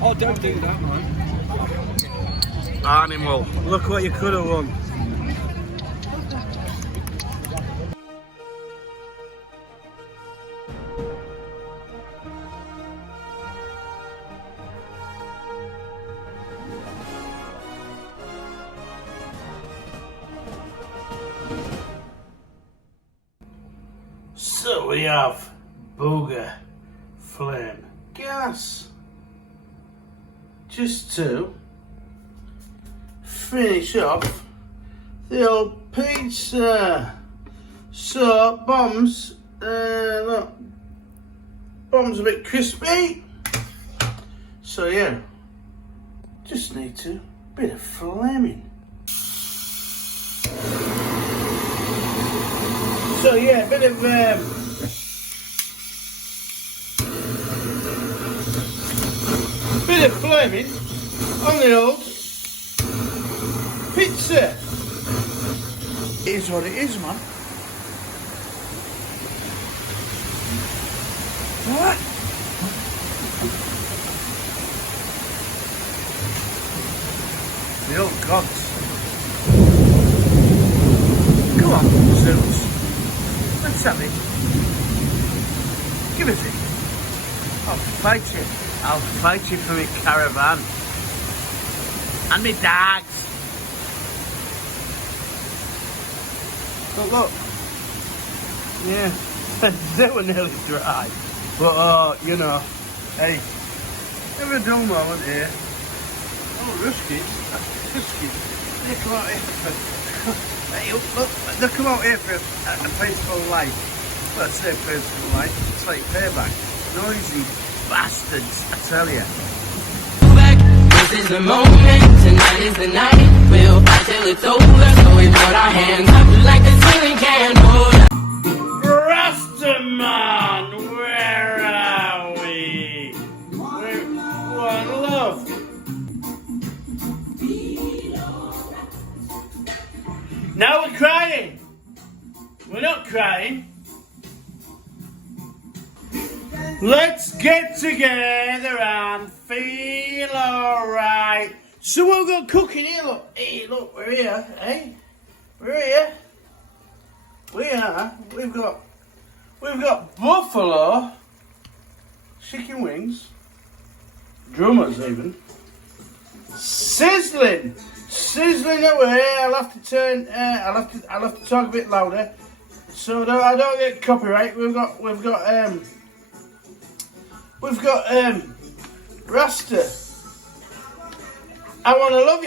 Oh, don't do that, man. Animal. Look what you could have won. So we have booger, flame, gas. Just to finish off the old pizza. So bombs, look, bombs a bit crispy. So yeah, just need to bit of flaming. So yeah, a bit of flaming on the old pizza. It is what it is, man. What? The old gods. Go on, Zeus. Let's have it. Give us it. I'll fight you. I'll fight you for my caravan. And my dogs. But look. Yeah. They were nearly dry. But, you know. Hey. Never a dull moment here. Oh, Ruskies. They come out here for... Hey, look, they come out here for a peaceful life. Well, I say peaceful life. It's like payback. Noisy bastards, I tell you. This is the moment, tonight is the night. We'll fight till it's over, so we put our hands up like a ceiling can hold up. Rastaman, where are we? We're one love. Now we're crying. We're not crying. Let's get together and feel alright. So we've got cooking here, look. Hey, look, we're here, eh? We're here. We are. We've got buffalo, chicken wings, drummers even. Sizzling away. I'll have to turn. I'll have to talk a bit louder, so that I don't get copyright. We've got Rasta. I wanna love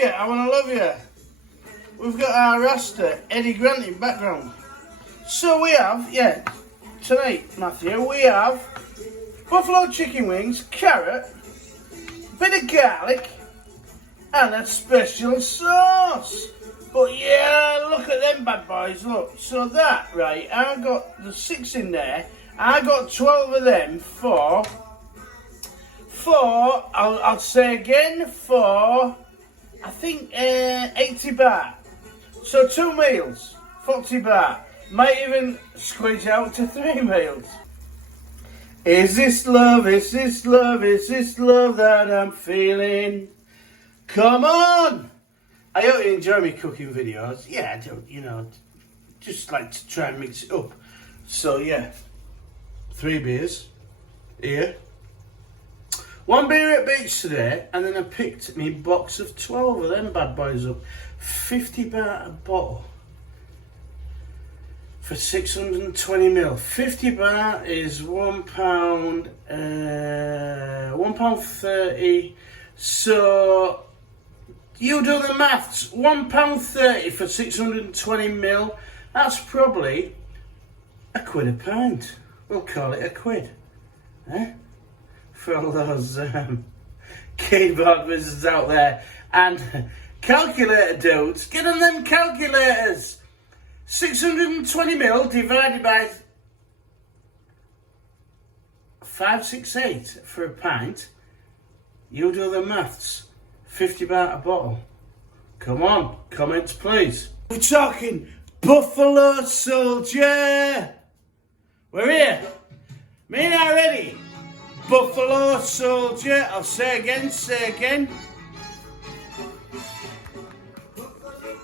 you. We've got our Rasta Eddie Grant in background. So we have, tonight, Matthew, we have buffalo chicken wings, carrot, bit of garlic, and a special sauce. But yeah, look at them bad boys, look. So that, right, I got the 6 in there. I got 12 of them for, I'll say again, for, I think, 80 baht. So 2 meals, 40 baht. Might even squeeze out to 3 meals. Is this love that I'm feeling? Come on! I hope you enjoy me cooking videos. Yeah, I do, just like to try and mix it up. So yeah, 3 beers here. 1 beer at beach today, and then I picked me box of 12 of them bad boys up. 50 baht a bottle for 620 ml. 50 baht is £1, £1.30. So you do the maths. £1.30 for 620 ml. That's probably £1 a pint. We'll call it £1, eh? For all those keyboard wizards out there and calculator dudes, get on them calculators. 620 ml divided by 568 for a pint. You do the maths. 50 baht a bottle. Come on, comments please. We're talking Buffalo Soldier. We're here. Me and I ready. Buffalo Soldier. I'll say again,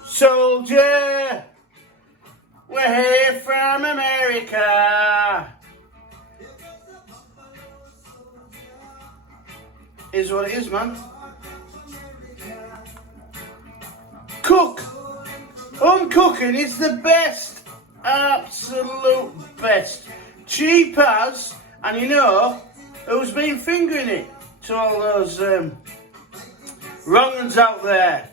Soldier, we're here from America. Is what it is, man. Cook. Home cooking is the best. Absolute best. Cheap as, and you know who's been fingering it to all those wrong uns out there.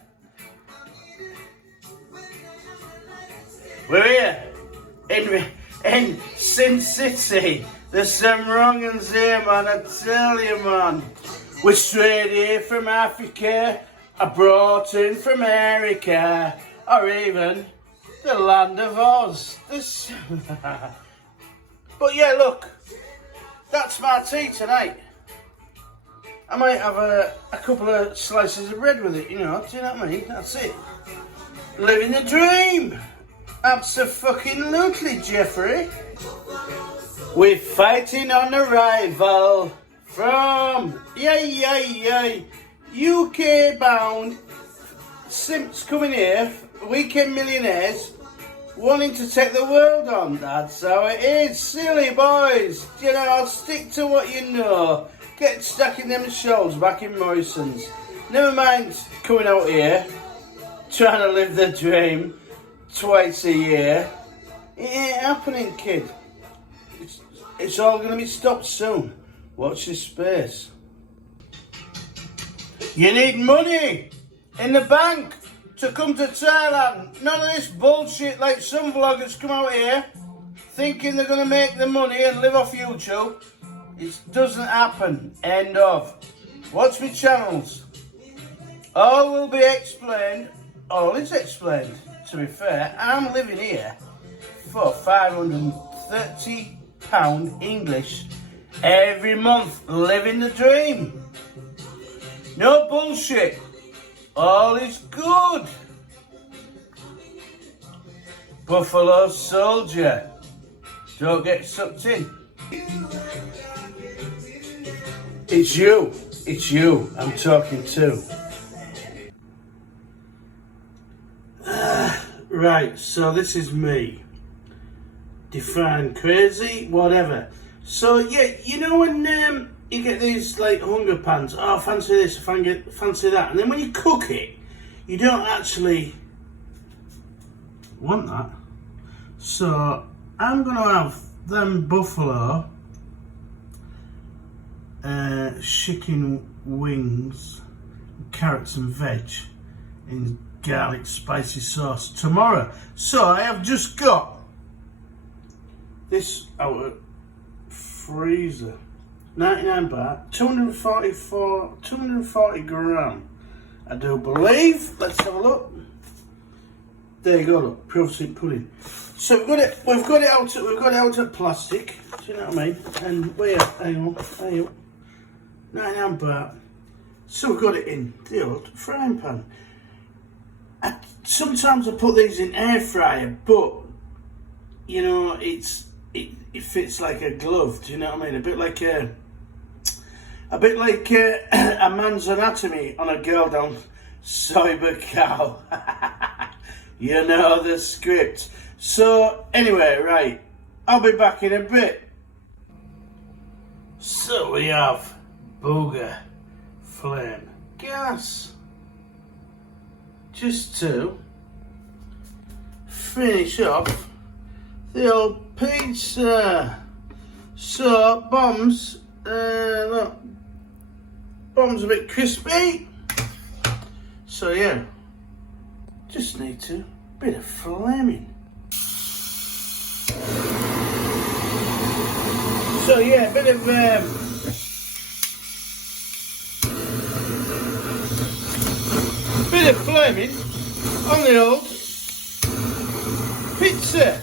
We're here in Sin City. There's some wrong uns here, man, I tell you, man. We're straight here from Africa, or brought in from America, or even the land of Oz. But yeah, look, that's my tea tonight. I might have a couple of slices of bread with it, you know, do you know what I mean? That's it. Living the dream. Abso-fucking-lutely, Jeffrey. We're fighting on arrival from, UK bound simps coming here, weekend millionaires, wanting to take the world on. That's how it is, silly boys. You know, stick to what you know. Get stuck in them shows back in Morrison's. Never mind coming out here, trying to live the dream twice a year. It ain't happening, kid. It's all going to be stopped soon. Watch this space. You need money in the bank to come to Thailand. None of this bullshit like some vloggers come out here thinking they're going to make the money and live off YouTube. It doesn't happen. End of. Watch me channels. All will be explained. All is explained, to be fair. I'm living here for £530 English every month, living the dream. No bullshit. All is good. Buffalo Soldier. Don't get sucked in. It's you. It's you I'm talking to. Right, so this is me. Define crazy, whatever. So yeah, you know when you get these like hunger pants, oh fancy this, fancy that, and then when you cook it, you don't actually want that. So I'm gonna have them buffalo chicken wings, carrots and veg in garlic spicy sauce tomorrow. So I have just got this out of freezer, 99 baht, 240 gram, I do believe. Let's have a look. There you go, look, protein pudding. So we've got it out of plastic, do you know what I mean? And hang on, 99 baht. So we've got it in the old frying pan. Sometimes I put these in air fryer, but you know it fits like a glove. Do you know what I mean? A bit like a man's anatomy on a girl down Cyber Cow. You know the script. So anyway, right, I'll be back in a bit. So we have booger flame gas. Just to finish off the old pizza. So bombs, look, bombs a bit crispy. So yeah, just need to bit of flaming. So yeah, bit of flaming on the old pizza.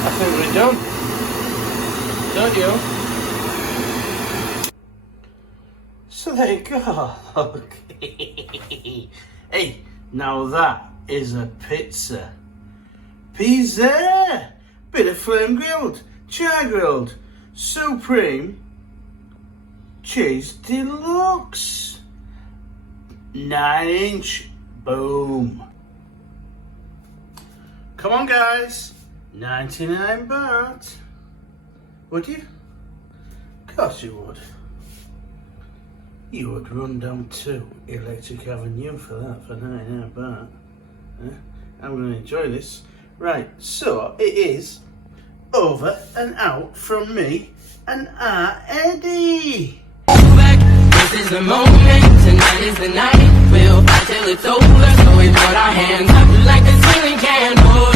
I think we're done. video. So there you go. Okay. Hey, now that is a pizza. Pizza! Bit of flame grilled, char grilled, supreme, cheese deluxe. 9-inch, boom. Come on guys, 99 baht. Would you? Of course you would. You would run down to Electric Avenue for that, for 99 baht. I'm going to enjoy this. Right, so it is over and out from me and our Eddie. This is the moment, tonight is the night. We'll fight till it's over, so we put our hands up like a ceiling can. Oh,